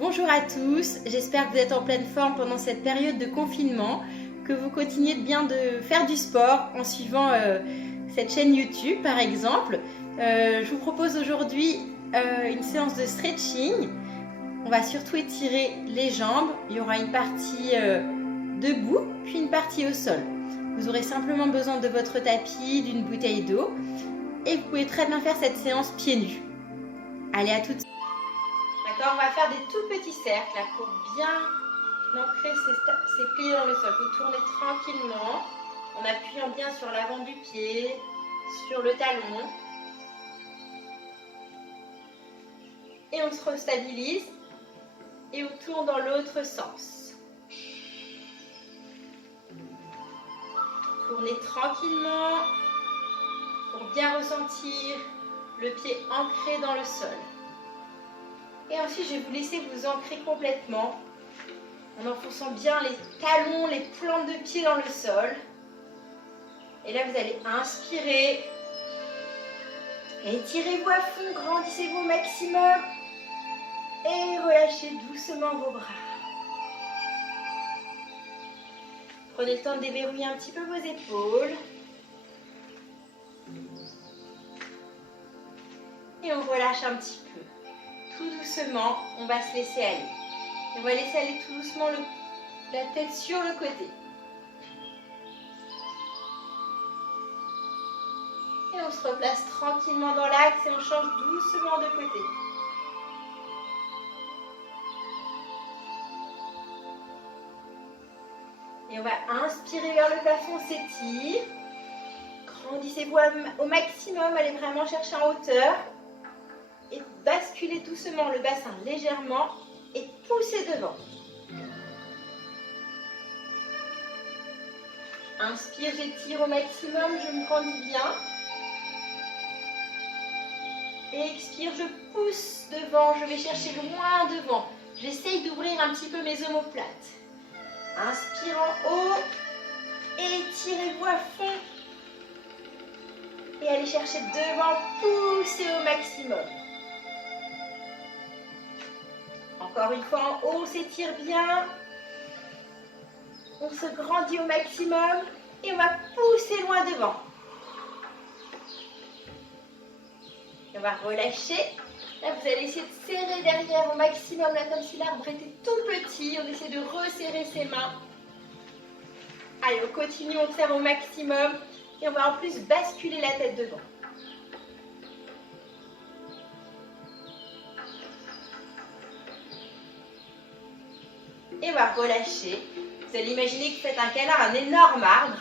Bonjour à tous, j'espère que vous êtes en pleine forme pendant cette période de confinement, que vous continuez de bien de faire du sport en suivant cette chaîne YouTube par exemple. Je vous propose aujourd'hui une séance de stretching. On va surtout étirer les jambes, il y aura une partie debout puis une partie au sol. Vous aurez simplement besoin de votre tapis, d'une bouteille d'eau et vous pouvez très bien faire cette séance pieds nus. Allez, à tout de suite. D'accord, on va faire des tout petits cercles là, pour bien ancrer ces pieds dans le sol. Vous tournez tranquillement en appuyant bien sur l'avant du pied, sur le talon. Et on se restabilise et on tourne dans l'autre sens. Tournez tranquillement pour bien ressentir le pied ancré dans le sol. Et ensuite, je vais vous laisser vous ancrer complètement en enfonçant bien les talons, les plantes de pied dans le sol. Et là, vous allez inspirer. Étirez-vous à fond, grandissez-vous au maximum. Et relâchez doucement vos bras. Prenez le temps de déverrouiller un petit peu vos épaules. Et on relâche un petit peu. Tout doucement, on va se laisser aller. On va laisser aller tout doucement la tête sur le côté. Et on se replace tranquillement dans l'axe et on change doucement de côté. Et on va inspirer vers le plafond, on s'étire. Grandissez-vous au maximum, allez vraiment chercher en hauteur. Et basculez doucement le bassin légèrement et poussez devant. Inspire, j'étire au maximum, je me grandis bien. Et expire, je pousse devant, je vais chercher loin devant. J'essaye d'ouvrir un petit peu mes omoplates. Inspire en haut, étirez-vous à fond. Et allez chercher devant, poussez au maximum. Encore une fois en haut, on s'étire bien. On se grandit au maximum et on va pousser loin devant. Et on va relâcher. Là, vous allez essayer de serrer derrière au maximum, là, comme si l'arbre était tout petit. On essaie de resserrer ses mains. Allez, on continue, on serre au maximum. Et on va en plus basculer la tête devant. Et on va relâcher. Vous allez imaginer que vous faites un câlin à un énorme arbre.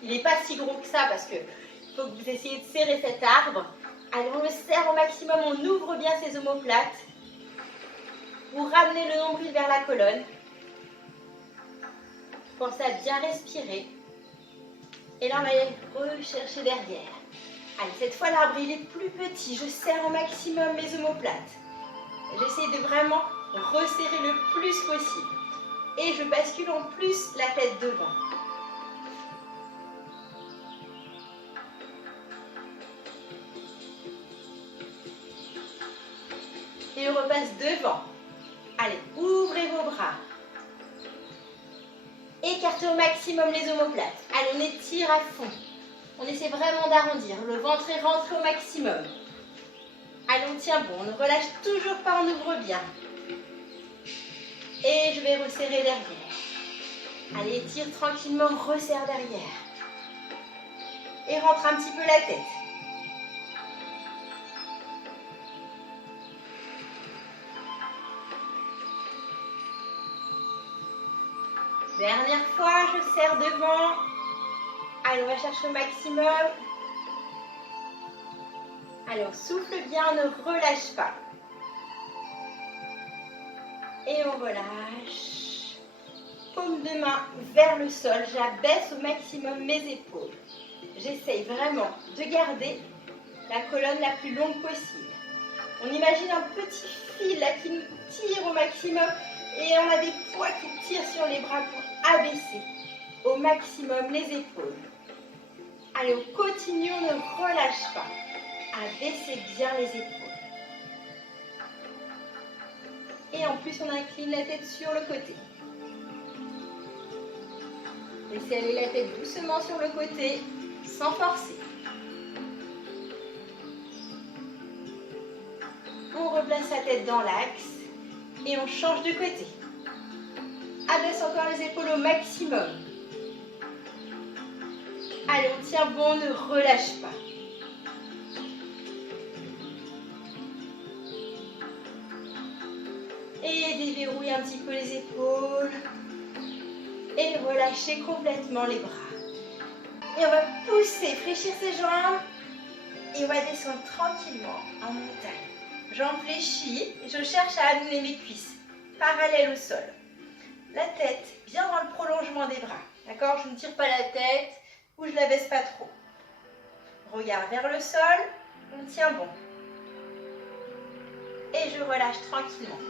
Il n'est pas si gros que ça parce qu'il faut que vous essayiez de serrer cet arbre. Allez, on le serre au maximum, on ouvre bien ses omoplates. Vous ramenez le nombril vers la colonne. Pensez à bien respirer. Et là, on va aller rechercher derrière. Allez, cette fois, l'arbre, il est plus petit. Je serre au maximum mes omoplates. J'essaie de vraiment resserrer le plus possible. Et je bascule en plus la tête devant. Et on repasse devant. Allez, ouvrez vos bras. Écartez au maximum les omoplates. Allez, on étire à fond. On essaie vraiment d'arrondir. Le ventre est rentré au maximum. Allez, on tient bon. On ne relâche toujours pas, on ouvre bien. Et je vais resserrer derrière. Allez, étire tranquillement, resserre derrière. Et rentre un petit peu la tête. Dernière fois, je serre devant. Allez, on va chercher au maximum. Allez, on souffle bien, on ne relâche pas. Et on relâche. Paume de main vers le sol. J'abaisse au maximum mes épaules. J'essaye vraiment de garder la colonne la plus longue possible. On imagine un petit fil là qui nous tire au maximum. Et on a des poids qui tirent sur les bras pour abaisser au maximum les épaules. Allez, on continue, on ne relâche pas. Abaissez bien les épaules. Et en plus, on incline la tête sur le côté. Laissez aller la tête doucement sur le côté, sans forcer. On replace la tête dans l'axe et on change de côté. Abaisse encore les épaules au maximum. Allez, on tient bon, ne relâche pas. Et déverrouillez un petit peu les épaules. Et relâchez complètement les bras. Et on va pousser, fléchir ses jambes. Et on va descendre tranquillement en montagne. Jambes fléchies. Et je cherche à amener mes cuisses parallèles au sol. La tête bien dans le prolongement des bras. D'accord? Je ne tire pas la tête ou je ne la baisse pas trop. Regard vers le sol. On tient bon. Et je relâche tranquillement.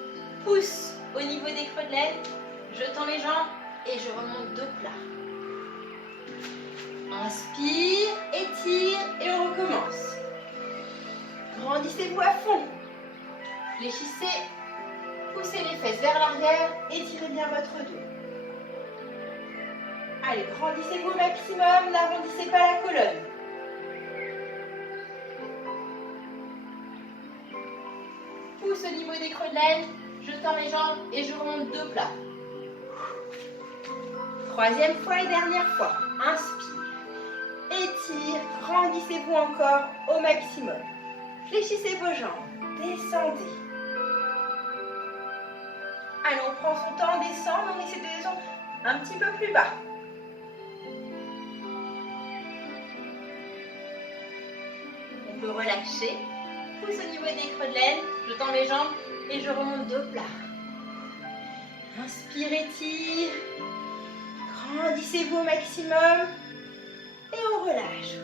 Pousse au niveau des creux de l'aine. Je tends les jambes. Et je remonte de plat. Inspire, étire et on recommence. Grandissez-vous à fond. Fléchissez, poussez les fesses vers l'arrière, étirez bien votre dos. Allez, grandissez-vous au maximum, n'arrondissez pas la colonne. Pousse au niveau des creux de l'aine, je tends les jambes et je remonte de plat. Troisième fois et dernière fois. Inspire. Étire. Grandissez-vous encore au maximum. Fléchissez vos jambes. Descendez. Allez, on prend son temps, on descend, mais on essaie de descendre un petit peu plus bas. On peut relâcher. Pousse au niveau des creux de l'aine. Je tends mes jambes et je remonte de plat. Inspire, étire. Grandissez-vous au maximum et on relâche.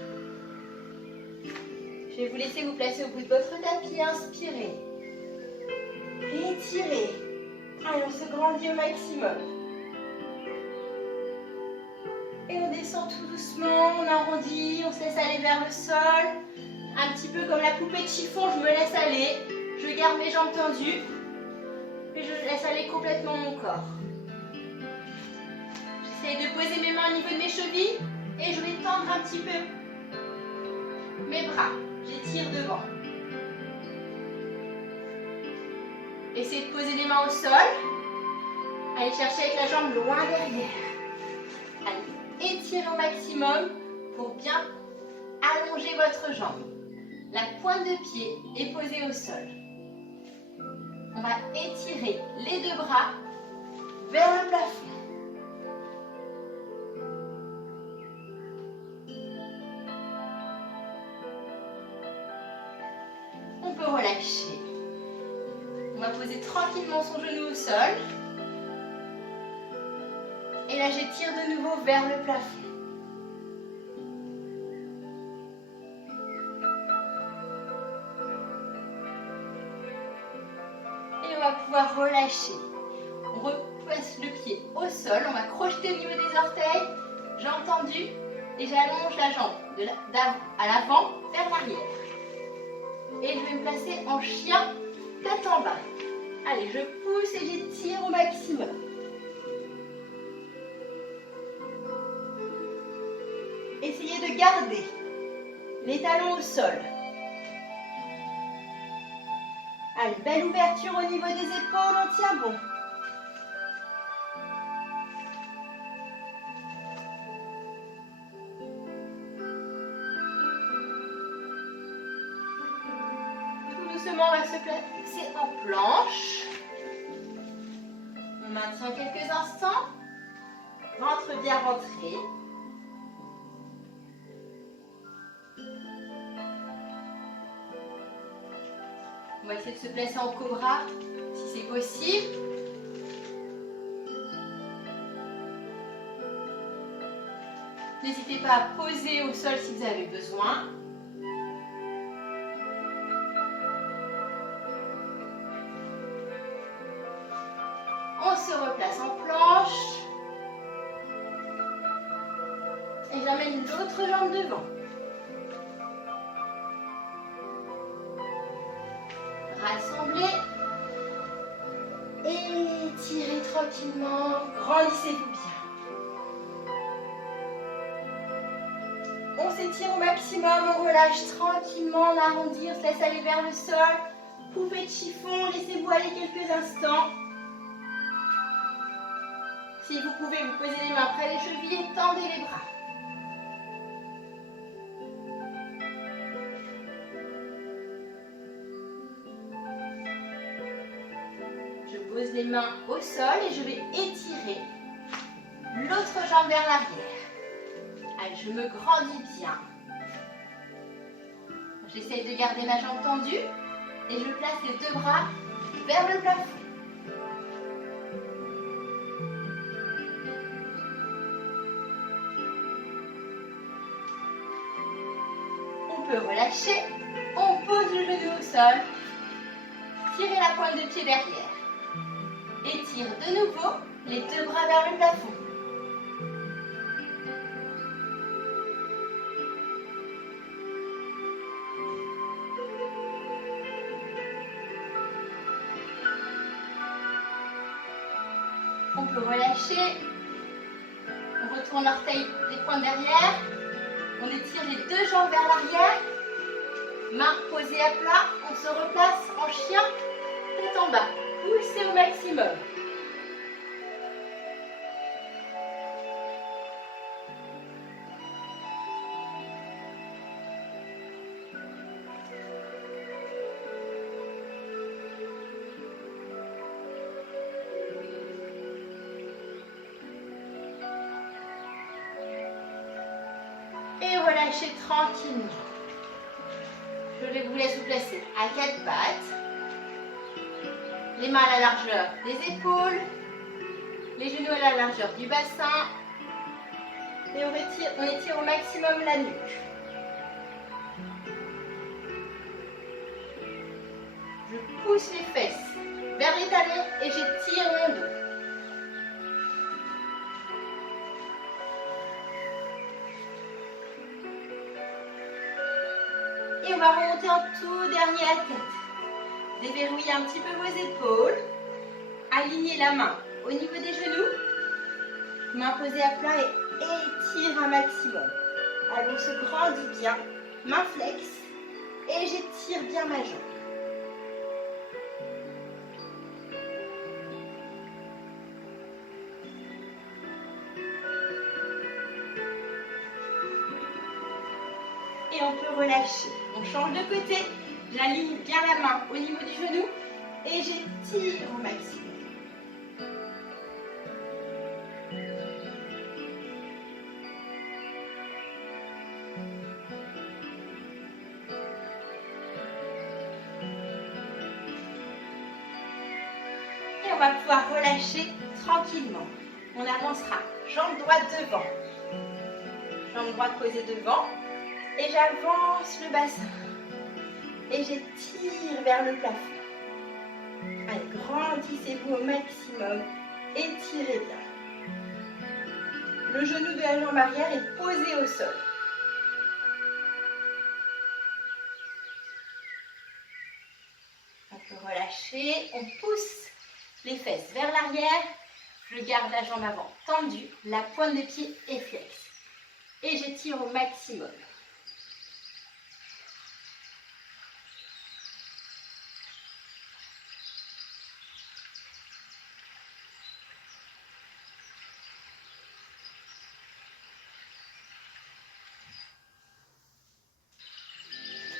Je vais vous laisser vous placer au bout de votre tapis. Inspirez. Étirez. Allez, on se grandit au maximum. Et on descend tout doucement, on arrondit, on se laisse aller vers le sol. Un petit peu comme la poupée de chiffon, je me laisse aller. Je garde mes jambes tendues. Et je laisse aller complètement mon corps. J'essaie de poser mes mains au niveau de mes chevilles et je vais tendre un petit peu mes bras. J'étire devant. Essayez de poser les mains au sol. Allez chercher avec la jambe loin derrière. Allez, étirez au maximum pour bien allonger votre jambe. La pointe de pied est posée au sol. On va étirer les deux bras vers le plafond. On peut relâcher. On va poser tranquillement son genou au sol. Et là, j'étire de nouveau vers le plafond. Et on va pouvoir relâcher. On repasse le pied au sol. On va crocheter au niveau des orteils. Jambes tendues. Et j'allonge la jambe à l'avant vers l'arrière. Et je vais me placer en chien, tête en bas. Allez, je pousse et j'étire au maximum. Essayez de garder les talons au sol. Allez, belle ouverture au niveau des épaules, on tient bon. On va se placer en planche. On maintient quelques instants. Ventre bien rentré. On va essayer de se placer en cobra si c'est possible. N'hésitez pas à poser au sol si vous avez besoin. On se replace en planche. Et j'amène l'autre jambe devant. Rassemblez. Étirez tranquillement, grandissez-vous bien. On s'étire au maximum, on relâche tranquillement, on arrondit, on se laisse aller vers le sol. Poupée de chiffon, laissez-vous aller quelques instants. Si vous pouvez, vous posez les mains près des chevilles et tendez les bras. Je pose les mains au sol et je vais étirer l'autre jambe vers l'arrière. Allez, je me grandis bien. J'essaye de garder ma jambe tendue et je place les deux bras vers le plafond. On peut relâcher, on pose le genou au sol, tirez la pointe de pied derrière. Étire de nouveau les deux bras vers le plafond. On peut relâcher, on retourne l'orteil des pointes derrière, on étire les deux jambes vers l'arrière, mains posées à plat, on se replace en chien, tête en bas, poussez au maximum. Et relâchez tranquillement. Je vais vous laisser vous placer à quatre pattes. Les mains à la largeur des épaules. Les genoux à la largeur du bassin. Et on étire au maximum la nuque. Je pousse les fesses vers les talons et j'étire mon dos. Et on va remonter en tout dernier la tête. Déverrouillez un petit peu vos épaules. Alignez la main au niveau des genoux. Main posée à plat et étire un maximum. Allez, on se grandit bien. Main flex. Et j'étire bien ma jambe. Et on peut relâcher. On change de côté. J'aligne bien la main au niveau du genou et j'étire au maximum. Et on va pouvoir relâcher tranquillement. On avancera. Jambe droite devant. Jambe droite posée devant. Et j'avance le bassin. Et j'étire vers le plafond. Allez, grandissez-vous au maximum. Étirez bien. Le genou de la jambe arrière est posé au sol. On peut relâcher. On pousse les fesses vers l'arrière. Je garde la jambe avant tendue. La pointe des pieds est flex. Et j'étire au maximum.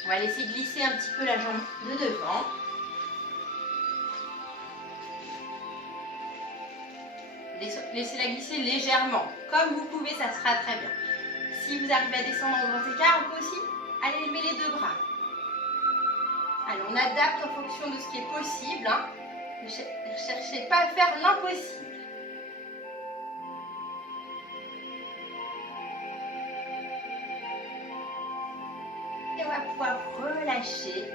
On va laisser glisser un petit peu la jambe de devant. Laissez-la glisser légèrement. Comme vous pouvez, ça sera très bien. Si vous arrivez à descendre en grand écart, on peut aussi aller lever les deux bras. Allez, on adapte en fonction de ce qui est possible. Hein. Ne cherchez pas à faire l'impossible. Et on va pouvoir relâcher.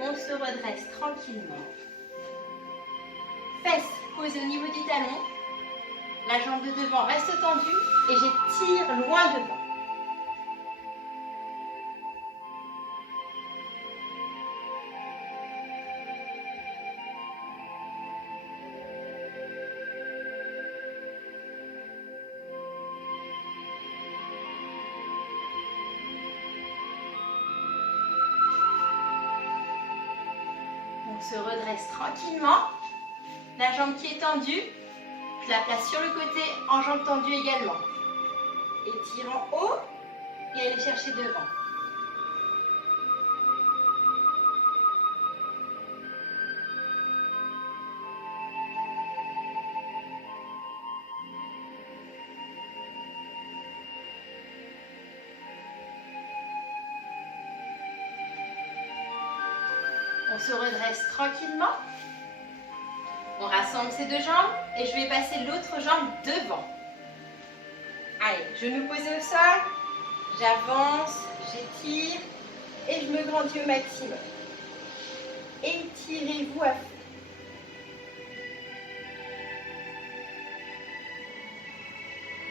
On se redresse tranquillement. Fesses posées au niveau du talon. La jambe de devant reste tendue et j'étire loin devant. se redresse tranquillement. La jambe qui est tendue, je la place sur le côté en jambe tendue également. Étire en haut et allez chercher devant. On se redresse tranquillement. On rassemble ces deux jambes et je vais passer l'autre jambe devant. Allez, genoux posés au sol. J'avance, j'étire et je me grandis au maximum. Étirez-vous à fond.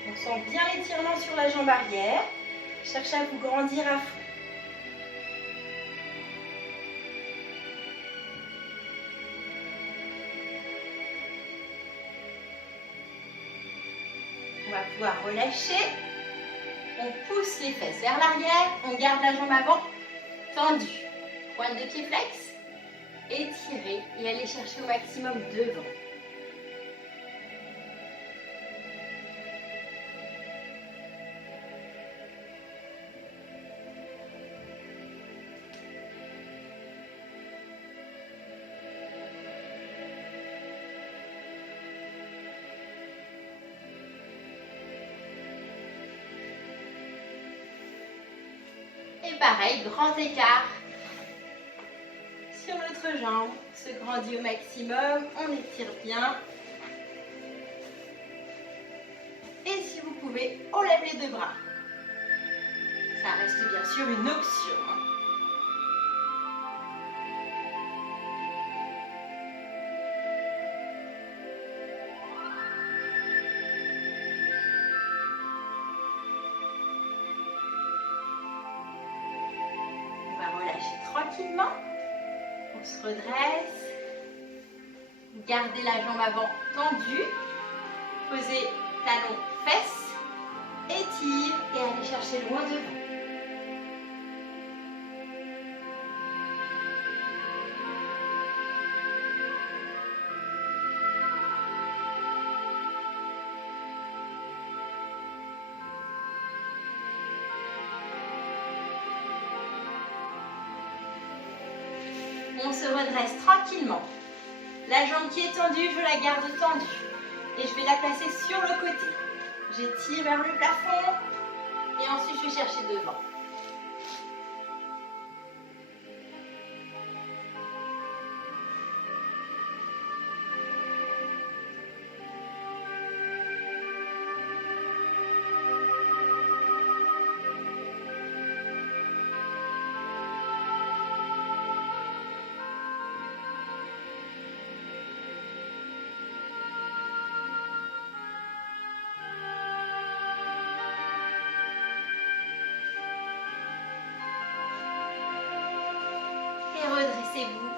On sent bien l'étirement sur la jambe arrière. Cherchez à vous grandir à fond. On va pouvoir relâcher. On pousse les fesses vers l'arrière. On garde la jambe avant tendue. Pointe de pied flex. Étirez et allez chercher au maximum devant. Et pareil, grand écart sur l'autre jambe, se grandit au maximum, on étire bien. Et si vous pouvez, on lève les deux bras. Ça reste bien sûr une option. Tranquillement, on se redresse, gardez la jambe avant tendue, posez talons, fesses, étire et allez chercher loin devant. On se redresse tranquillement. La jambe qui est tendue, je la garde tendue. Et je vais la placer sur le côté. J'étire vers le plafond. Et ensuite, je vais chercher devant. Redressez-vous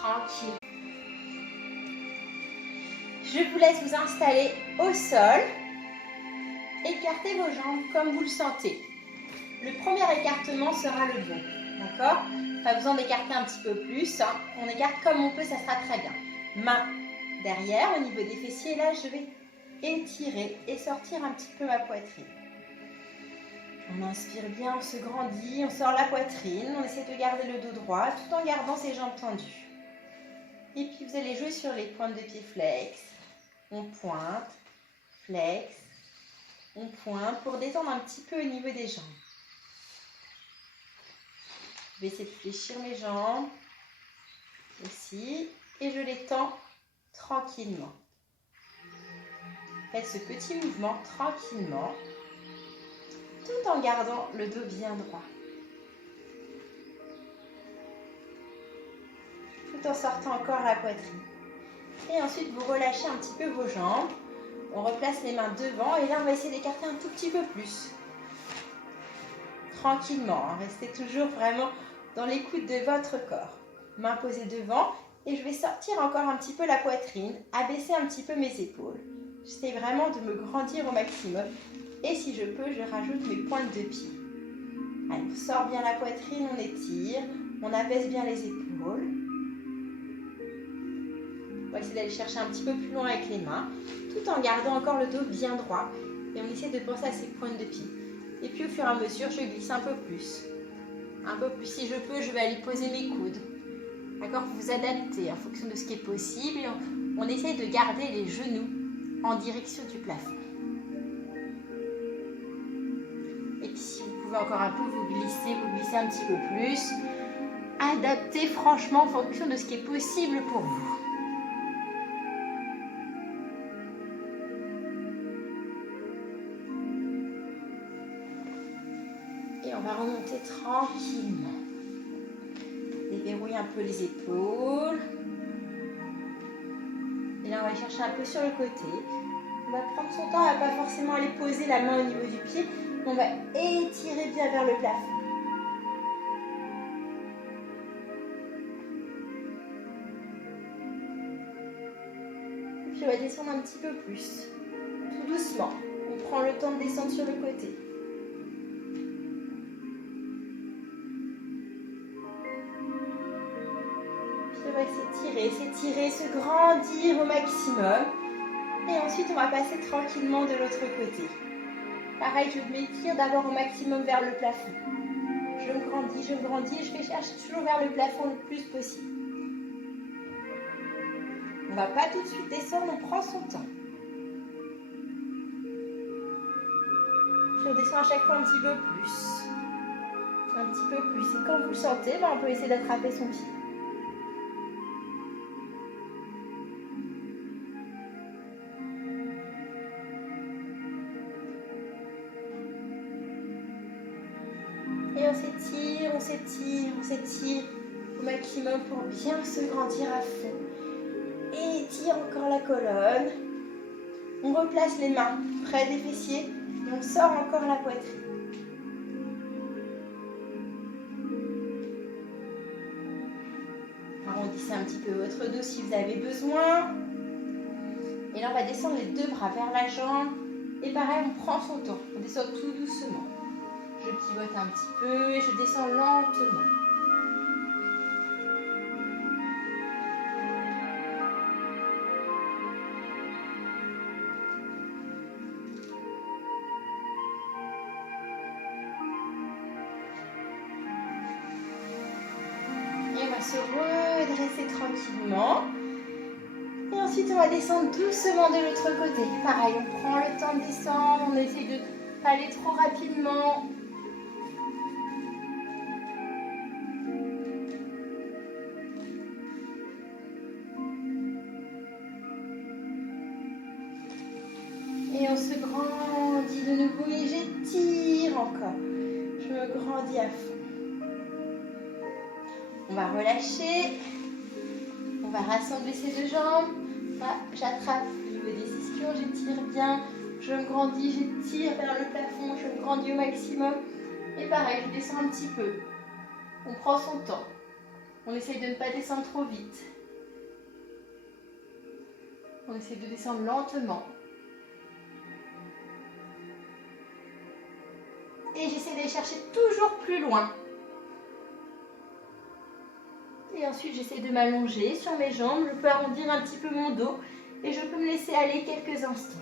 tranquille. Je vous laisse vous installer au sol. Écartez vos jambes comme vous le sentez. Le premier écartement sera le bon. D'accord ? Pas besoin d'écarter un petit peu plus. Hein. On écarte comme on peut, ça sera très bien. Main derrière, au niveau des fessiers. Là, je vais étirer et sortir un petit peu ma poitrine. On inspire bien, on se grandit, on sort la poitrine, on essaie de garder le dos droit tout en gardant ses jambes tendues. Et puis vous allez jouer sur les pointes de pied flex. On pointe, flex, on pointe pour détendre un petit peu au niveau des jambes. Je vais essayer de fléchir mes jambes aussi et je les tends tranquillement. Faites ce petit mouvement tranquillement, tout en gardant le dos bien droit. Tout en sortant encore la poitrine. Et ensuite, vous relâchez un petit peu vos jambes. On replace les mains devant et là, on va essayer d'écarter un tout petit peu plus. Tranquillement, hein. Restez toujours vraiment dans l'écoute de votre corps. Mains posées devant et je vais sortir encore un petit peu la poitrine, abaisser un petit peu mes épaules. J'essaie vraiment de me grandir au maximum. Et si je peux, je rajoute mes pointes de pied. Allez, on sort bien la poitrine, on étire, on abaisse bien les épaules. On va essayer d'aller chercher un petit peu plus loin avec les mains, tout en gardant encore le dos bien droit. Et on essaie de penser à ses pointes de pied. Et puis au fur et à mesure, je glisse un peu plus. Un peu plus. Si je peux, je vais aller poser mes coudes. D'accord? Vous vous adaptez en fonction de ce qui est possible. Et on essaye de garder les genoux en direction du plafond. Et puis si vous pouvez encore un peu vous glissez un petit peu plus. Adaptez franchement en fonction de ce qui est possible pour vous. Et on va remonter tranquillement. Déverrouiller un peu les épaules. Et là, on va aller chercher un peu sur le côté. On va prendre son temps, on ne va pas forcément aller poser la main au niveau du pied. On va étirer bien vers le plafond. Et puis, on va descendre un petit peu plus. Tout doucement. On prend le temps de descendre sur le côté. On va s'étirer, se grandir au maximum. Et ensuite, on va passer tranquillement de l'autre côté. Pareil, je m'étire d'abord au maximum vers le plafond. Je me grandis et je vais chercher toujours vers le plafond le plus possible. On ne va pas tout de suite descendre, on prend son temps. Puis on descend à chaque fois un petit peu plus. Un petit peu plus. Et quand vous le sentez, on peut essayer d'attraper son pied. Et on s'étire au maximum pour bien se grandir à fond. Et étire encore la colonne. On replace les mains près des fessiers et on sort encore la poitrine. Arrondissez un petit peu votre dos si vous avez besoin. Et là, on va descendre les deux bras vers la jambe. Et pareil, on prend son temps. On descend tout doucement. Je pivote un petit peu et je descends lentement. Et on va se redresser tranquillement. Et ensuite, on va descendre doucement de l'autre côté. Pareil, on prend le temps de descendre. On essaie de ne pas aller trop rapidement. Et on se grandit de nouveau et j'étire encore. Je me grandis à fond. On va relâcher. On va rassembler ces deux jambes. Là, j'attrape au niveau des ischions, j'étire bien. Je me grandis, j'étire vers le plafond, je me grandis au maximum. Et pareil, je descends un petit peu. On prend son temps. On essaye de ne pas descendre trop vite. On essaie de descendre lentement. Et j'essaie d'aller chercher toujours plus loin. Et ensuite, j'essaie de m'allonger sur mes jambes. Je peux arrondir un petit peu mon dos. Et je peux me laisser aller quelques instants.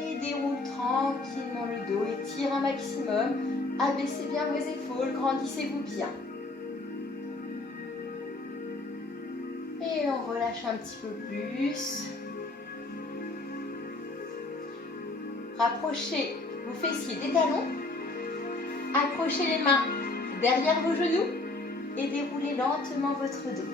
Et déroule tranquillement le dos. Étire un maximum. Abaissez bien vos épaules. Grandissez-vous bien. Et on relâche un petit peu plus. Rapprochez vos fessiers des talons. Accrochez les mains derrière vos genoux et déroulez lentement votre dos.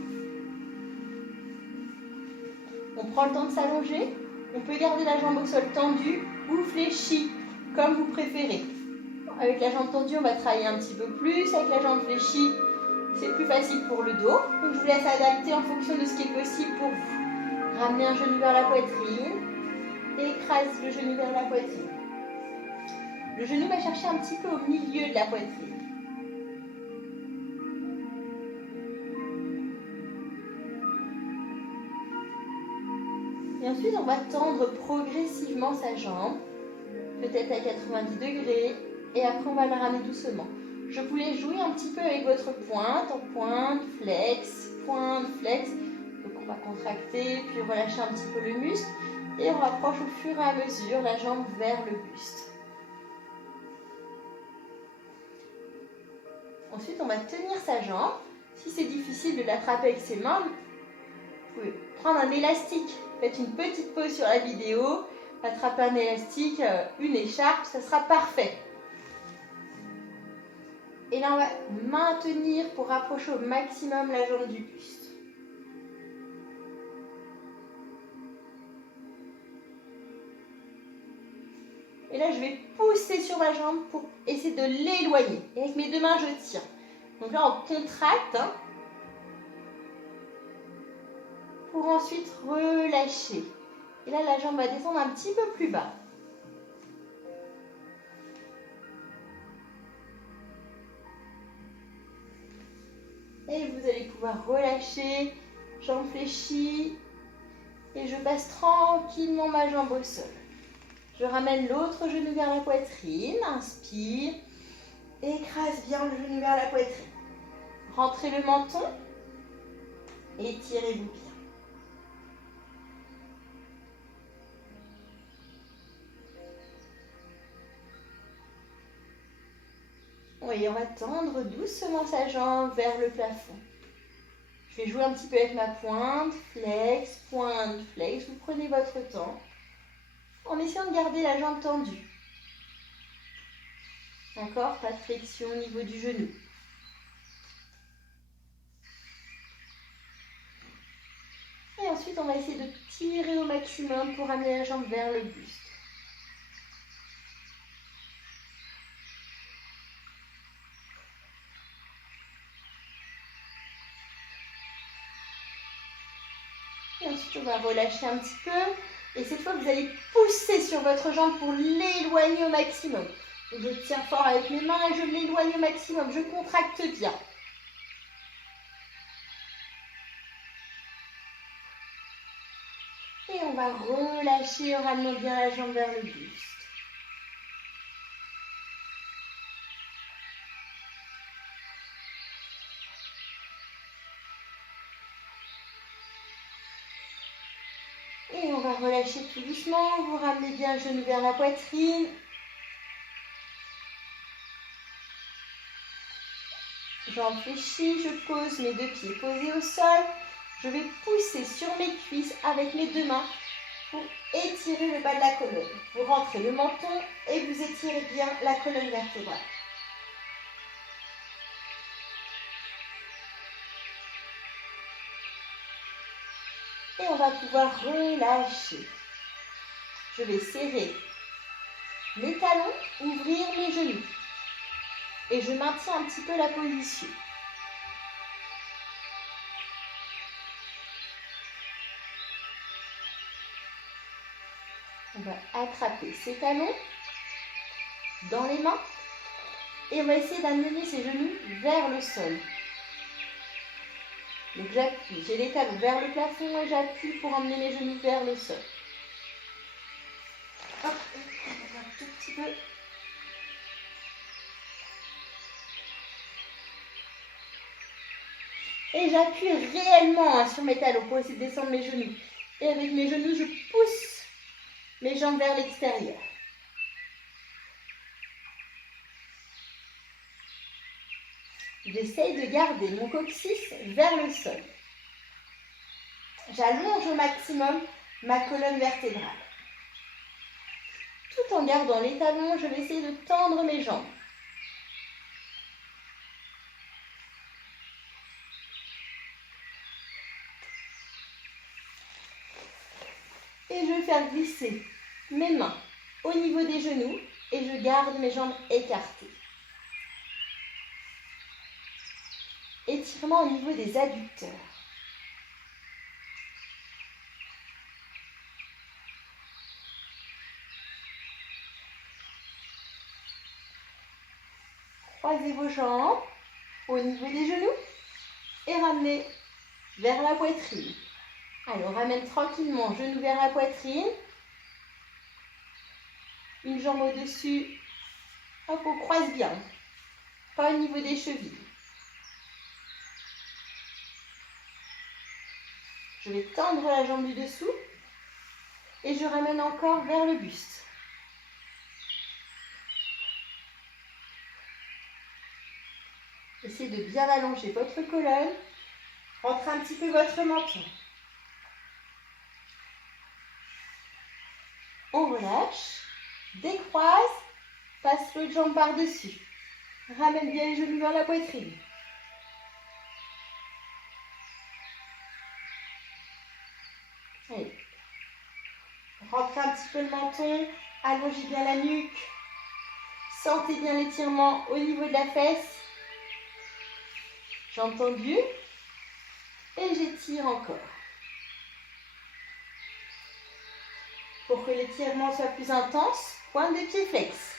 On prend le temps de s'allonger. On peut garder la jambe au sol tendue ou fléchie, comme vous préférez. Avec la jambe tendue, on va travailler un petit peu plus. Avec la jambe fléchie, c'est plus facile pour le dos. Donc je vous laisse adapter en fonction de ce qui est possible pour vous. Ramenez un genou vers la poitrine et écrase le genou vers la poitrine. Le genou va chercher un petit peu au milieu de la poitrine. Et ensuite, on va tendre progressivement sa jambe, peut-être à 90 degrés, et après on va la ramener doucement. Je voulais jouer un petit peu avec votre pointe, en pointe, flex, pointe, flex. Donc on va contracter, puis relâcher un petit peu le muscle, et on rapproche au fur et à mesure la jambe vers le buste. Ensuite, on va tenir sa jambe. Si c'est difficile de l'attraper avec ses mains, vous pouvez prendre un élastique. Faites une petite pause sur la vidéo, attrapez un élastique, une écharpe, ça sera parfait. Et là, on va maintenir pour rapprocher au maximum la jambe du buste. Et là, je vais pousser sur ma jambe pour essayer de l'éloigner. Et avec mes deux mains, je tire. Donc là, on contracte. Pour ensuite relâcher. Et là, la jambe va descendre un petit peu plus bas. Et vous allez pouvoir relâcher, jambe fléchie. Et je passe tranquillement ma jambe au sol. Je ramène l'autre genou vers la poitrine. Inspire. Écrase bien le genou vers la poitrine. Rentrez le menton. Étirez-vous bien. Oui, on va tendre doucement sa jambe vers le plafond. Je vais jouer un petit peu avec ma pointe, flex, vous prenez votre temps, en essayant de garder la jambe tendue. D'accord? Pas de flexion au niveau du genou. Et ensuite, on va essayer de tirer au maximum pour amener la jambe vers le buste. Et ensuite, on va relâcher un petit peu. Et cette fois, vous allez pousser sur votre jambe pour l'éloigner au maximum. Donc, je tiens fort avec mes mains et je l'éloigne au maximum. Je contracte bien. Et on va relâcher en ramenant bien la jambe vers le buste. Et on va relâcher tout doucement. Vous ramenez bien le genou vers la poitrine. Jambes fléchies, je pose mes deux pieds posés au sol. Je vais pousser sur mes cuisses avec mes deux mains pour étirer le bas de la colonne. Vous rentrez le menton et vous étirez bien la colonne vertébrale. Et on va pouvoir relâcher. Je vais serrer mes talons, ouvrir mes genoux. Et je maintiens un petit peu la position. On va attraper ses talons dans les mains et on va essayer d'amener ses genoux vers le sol. Donc j'appuie, j'ai les talons vers le plafond et j'appuie pour emmener mes genoux vers le sol. Hop, un tout petit peu. Et j'appuie réellement sur mes talons pour essayer de descendre mes genoux. Et avec mes genoux, je pousse mes jambes vers l'extérieur. J'essaye de garder mon coccyx vers le sol. J'allonge au maximum ma colonne vertébrale. Tout en gardant les talons, je vais essayer de tendre mes jambes. Et je vais faire glisser mes mains au niveau des genoux et je garde mes jambes écartées. Étirement au niveau des adducteurs. Croisez vos jambes au niveau des genoux et ramenez vers la poitrine. Allez, on ramène tranquillement, genou vers la poitrine. Une jambe au-dessus. Hop, on croise bien. Pas au niveau des chevilles. Je vais tendre la jambe du dessous. Et je ramène encore vers le buste. Essayez de bien allonger votre colonne. Rentrez un petit peu votre menton. On relâche, décroise, passe l'autre jambe par-dessus. Ramène bien les genoux vers la poitrine. Allez. Rentrez un petit peu le menton, allongez bien la nuque. Sentez bien l'étirement au niveau de la fesse. Jambe tendue. Et j'étire encore. Pour que l'étirement soit plus intense, pointe de pied flex.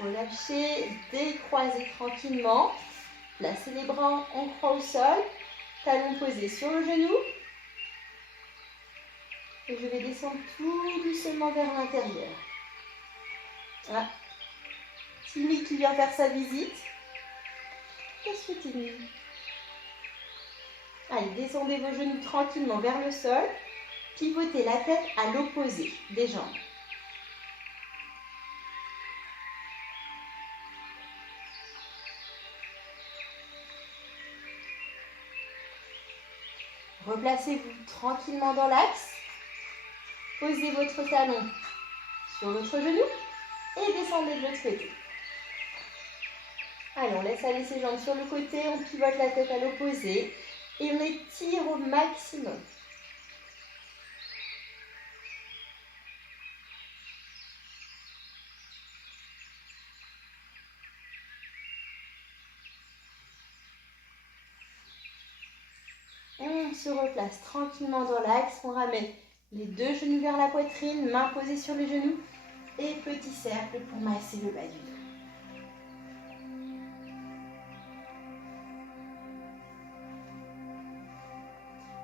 Relâchez, décroisez tranquillement. Placez les bras en croix au sol. Talons posés sur le genou. Et je vais descendre tout doucement vers l'intérieur. Ah. Timmy qui vient faire sa visite. Qu'est-ce que Timmy? Allez, descendez vos genoux tranquillement vers le sol. Pivotez la tête à l'opposé des jambes. Replacez-vous tranquillement dans l'axe. Posez votre talon sur l'autre genou et descendez de l'autre côté. Allez, on laisse aller ses jambes sur le côté, on pivote la tête à l'opposé et on étire au maximum. On se replace tranquillement dans l'axe, on ramène les deux genoux vers la poitrine, mains posées sur les genoux et petit cercle pour masser le bas du dos.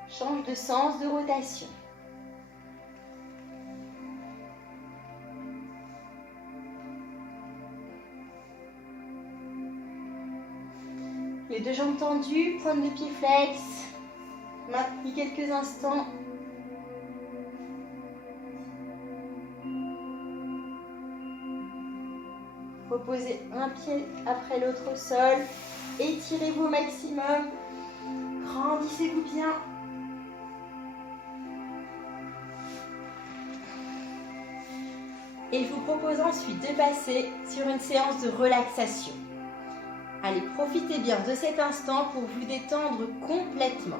Change de sens de rotation. Les deux jambes tendues, pointe de pied flex. Maintenez quelques instants. Reposez un pied après l'autre au sol. Étirez-vous au maximum. Grandissez-vous bien. Et je vous propose ensuite de passer sur une séance de relaxation. Allez, profitez bien de cet instant pour vous détendre complètement.